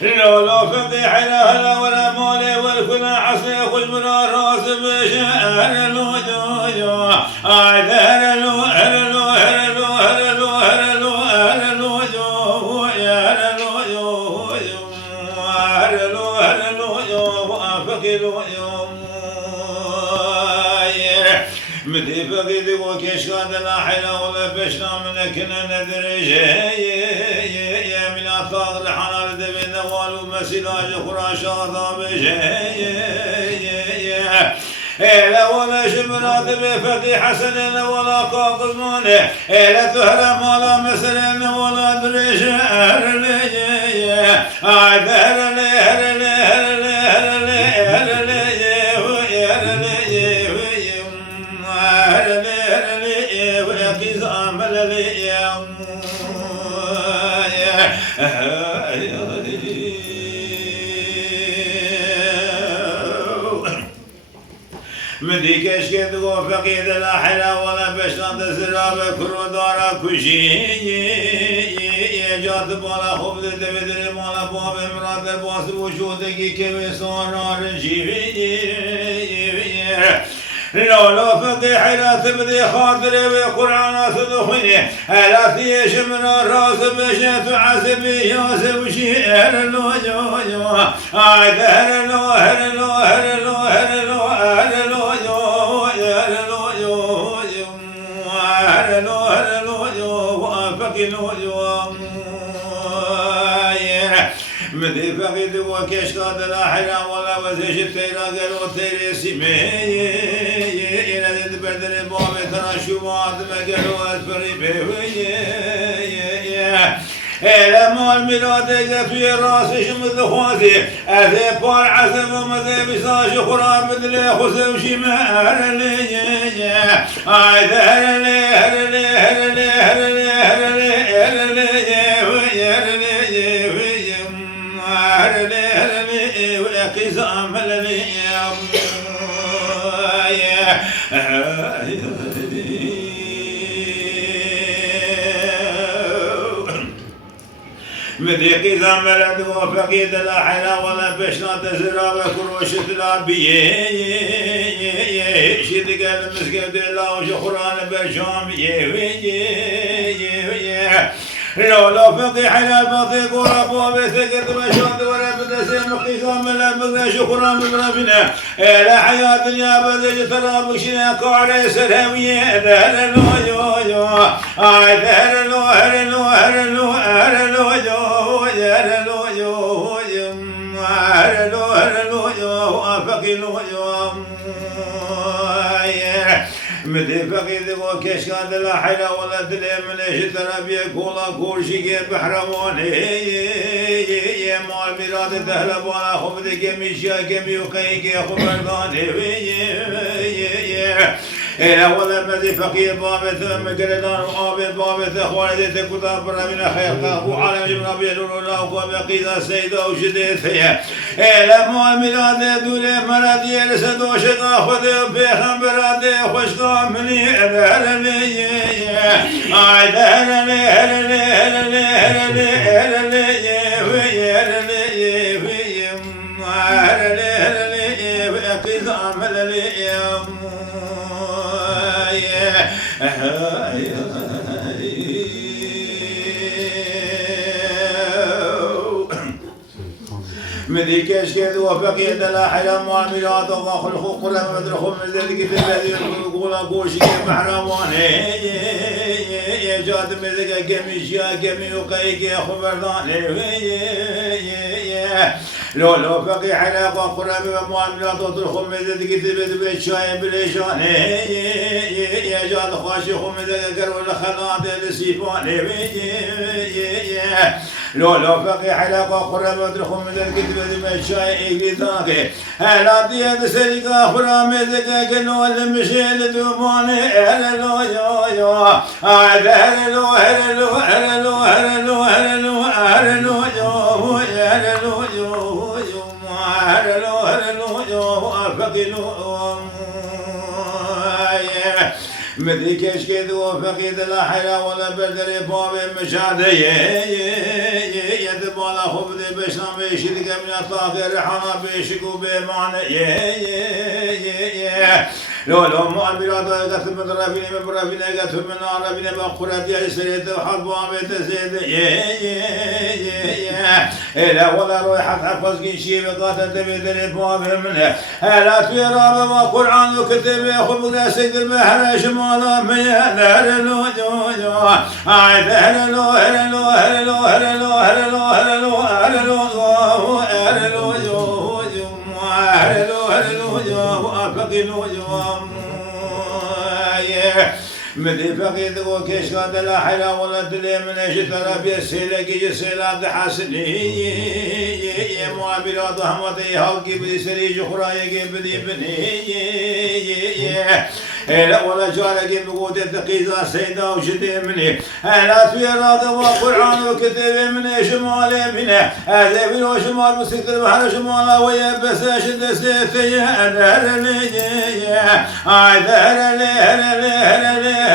لولا فقيح لا ولا مولي والكل عصي خش من الراس بشهر الوجوه عذر الو هرلو هرلو هرلو هرلو هرلو وجوه يا هرلو هرلو هرلو وجوه فقيلو مدي فقيد وكشكاد لا حلا ولا بشنا منك ندري يا من أفاض الحنال دبي نوال ومسلاج خراشات بشي لا ولا شمرات بفتي حسن ولا قاطز مانه لا تهرم ولا مسلن ولا دريش عذر لي هر لي هر لي هر لي هر لي مدي كشكت وفقيد لا حلا ولا بشنا تسراب كرو دارا كشي جات بالا خبز دبدر مالا باب امراد باس وجودك كيف صار رجيبي لولا فقيح لا تبدي خاطري بقرآن صدخني لا تيش من الراس بشيت عسبي ياسب شير الوجو عذر لو هر لو هر لو هر لو هر لو هر لو هر لو فقي لو مدي فقيد وكشكاد لا حلا ولا وزيش التيرا قالوا تيري سيمي إلى ذي بدر باب ترى شوات ما قالوا أسفري بهوي إلى مال ميلاد في راسي شمد خواتي أذي بار عزم ومذي بساش خراب بدلي خسو شمار لي عيد هرلي هرلي هرلي هرلي هرلي هرلي هرلي هرلي وقسام هرلي مديقي زمرد وفقيد لا حلا ولا بشنا تزراب كروشت لا بيه شد قال مسكب لا وشخران برشام لولا فقيح لا بطيق وربو بثقت بشاد ورب دسم قسام لا بغنا شخران بربنا لا حياة يا بدج ترى بشنا قال سلاميه ذل الوجو ذل الوهر الوهر الوهر الوجو ذل الوجو هر الوجو فقي الوجو مدي فقيد وكشكاد لا حلا ولا دلي من اشترى بيكولا كل شيء بحرموني يا مال ميراد تهلب ولا خبز كميشيا كمي وقيك خبرداني إلى ولا مدي فقير بابث مقردان وآبث بابث خوالد تكتاب ربنا خيرك وعالم جمنا بيدور الله وبقيد السيدة وشديثية إلى مال ميلاد دولي مرادي لسدو شقا خذي وبيخم برادي خوشقا مني هللي هللي هللي هللي هللي هللي هللي هللي هللي وقيد هللي مدي كشكد وفقيد لا حلا معاملات وخلق قرم مدرخ من ذلك في الذي يقول قوشي محرمان جاد مزق جميشيا جمي وقيك خبردان لو فقي حلاقة قرم معاملات وطرخ من ذلك في الذي شاي بليشان يا جاد خاشي خم ذلك ولا خلات السيفان لو فقي حلاقة قرم مدرخ من ذلك بدي شيء ذاك هلا دي سرقة خرام ذاك نول مشيل دوباني هلو يا هلو هلو هلو هلو هلو هلو هلو هلو هلو فقيلو مدري كيش كيد وفقيد لا حيرة ولا بدري باب مشاهد يدب على خبز بشنا بيشيد من الطاقة رحانا بيشكو بمعنى لو ما أميرات قت من ربنا من ربنا قت من ربنا بقرة يسريت وحرب وعمت زيد لا ولا روح حفظ شيء بقاتل تبدل باب منه لا تيرا وقرآن وكتب يخبز سيد البحر شمالا من هللو عيد هللو هللو هللو هللو هللو هللو هللو مدي فقيد وكيش قاد لا حلا ولا دلي من اشترى بيسيلة كي سيلة حسني معابرة ضحمتي هاكي بدي سريج خرايا بدي بني لا ولا جارك بقوت التقيزة سيدة وشدي مني لا في راضي وقرآن وكتب من شمال منه هذا في شمال مسكت البحر شمال ويا بس شد سيتي هذا لي هذا لي هذا لي